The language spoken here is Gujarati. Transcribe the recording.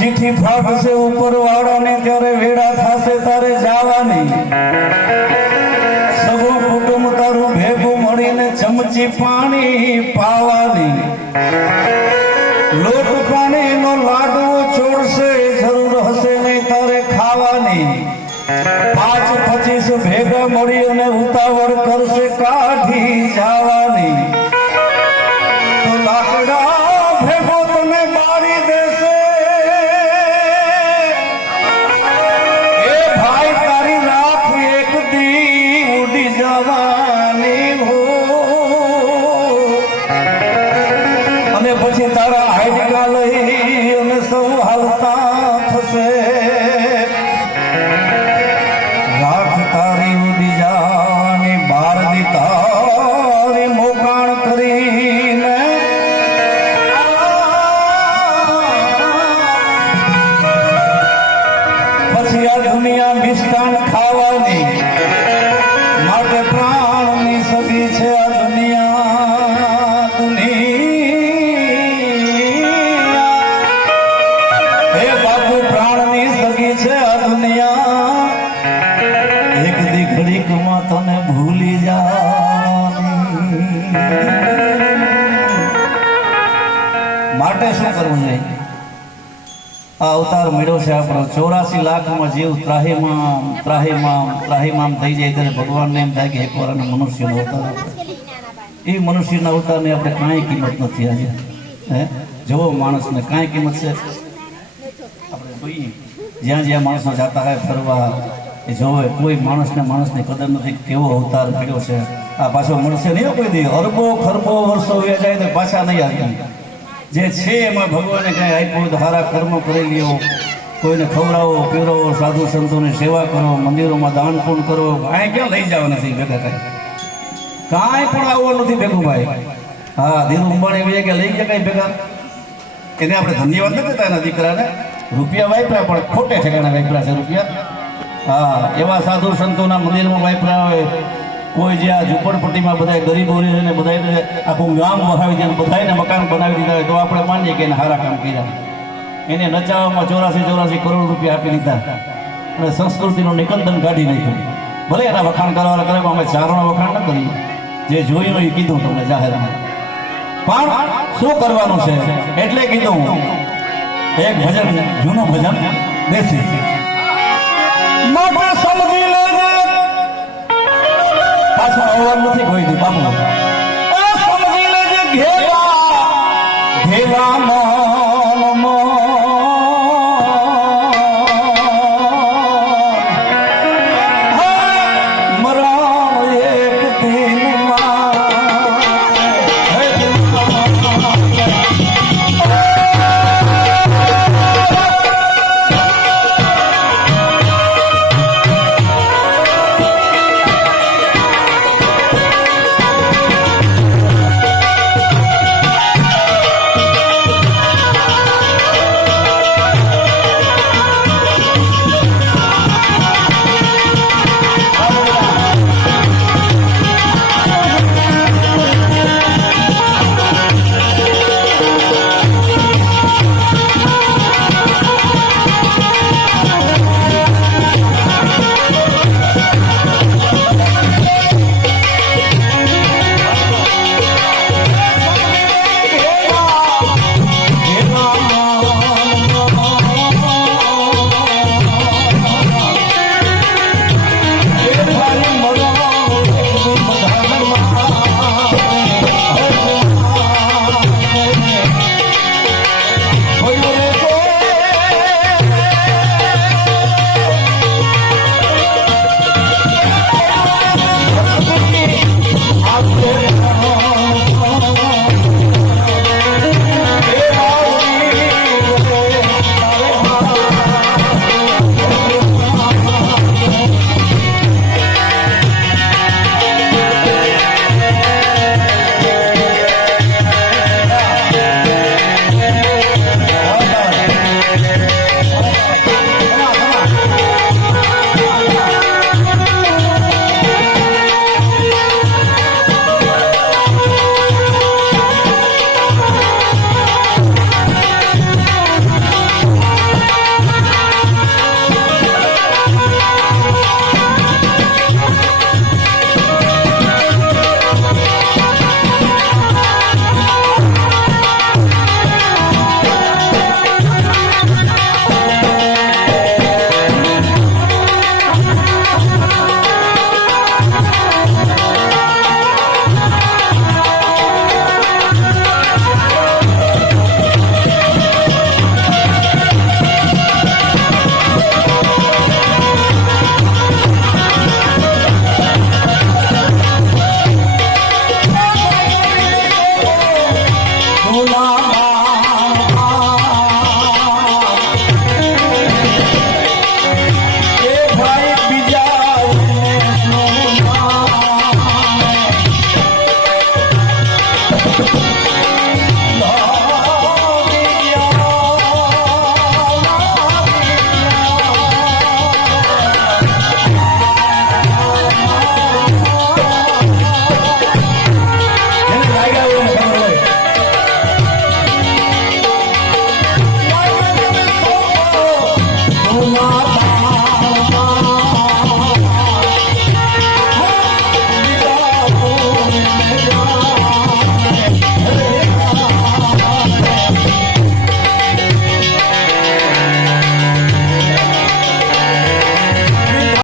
ચીઠી ફાટશે ઉપર વાળાને ત્યારે વેડા થશે તારે જવાની. સગો કુટુંબ તારું ભેગું મળીને ચમચી પાણી પાવાની. લોટ પાણીનો લાડવો છોડશે જરૂર હશે નહીં તારે ખાવાની. પાંચ પચીસ ભેગા મળી અને ઉતાવળ કરશે કાઢી માટે શું કરવું જોઈએ આ અવતાર મળ્યો છે આપણો. ચોરાસી લાખમાં જીવ ત્રાહીમામ ત્રાહીમામ ત્રાહીમામ થઈ જાય ત્યારે ભગવાનને એમ થાય કે એકવાર મનુષ્યનો અવતાર એ મનુષ્યના અવતારની આપણે કાંઈ કિંમત નથી આજે. હે? જોવો માણસને કાંઈ કિંમત છે? આપણે જોઈએ. જ્યાં જ્યાં માણસો જાતા હોય ફરવા, એ જોવે. કોઈ માણસને માણસની કદર નથી કેવો અવતાર મળ્યો છે. આ પાછો મળશે નહીં કોઈ દી. અરબો ખરબો વર્ષો વ્યા જાય તો પાછા નહીં આવી. જે છે એમાં ભગવાને કાંઈ આપ્યું ધારા કર્મ કરી લ્યો. કોઈને ખવડાવો, પીવડાવો, સાધુ સંતોની સેવા કરો, મંદિરોમાં દાન પૂર્ણ કરો. કાંઈ ક્યાં લઈ જવા નથી ભેગા કાંઈ કાંઈ પણ આવવાનું નથી ભેગું ભાઈ. હા, ધીરુ અંબાણી એવી કે લઈ ગયા કાંઈ ભેગા. એને આપણે ધન્યવાદ નથી કરતા એના દીકરાને. રૂપિયા વાપર્યા પણ ખોટે ઠેકાણે વાપર્યા છે રૂપિયા. હા, એવા સાધુ સંતોના મંદિરમાં વાપર્યા હોય. કોઈ જે આ ઝૂંપડપટ્ટીમાં બધા ગરીબો રહે ને બધા આખું ગામ વહાવી દે બધાને મકાન બનાવી દીધા તો આપણે માનીએ કે એને સારા કામ કર્યા. એને નચાવવામાં ચોરાસી ચોરાસી કરોડ રૂપિયા આપી દીધા અને સંસ્કૃતિનું નિકંદન કાઢી નાખ્યું. ભલે એના વખાણ કરવાના કરે અમે ચારણો વખાણ ન કરીએ. જે જોયું એ કીધું તમને જાહેરમાં. પણ શું કરવાનું છે? એટલે કીધું એક ભજન, જૂનું ભજન. દેશી સમજી લેજે. પાછું અવવાદ નથી. કોઈ દી બાપુ. સમજી લેજે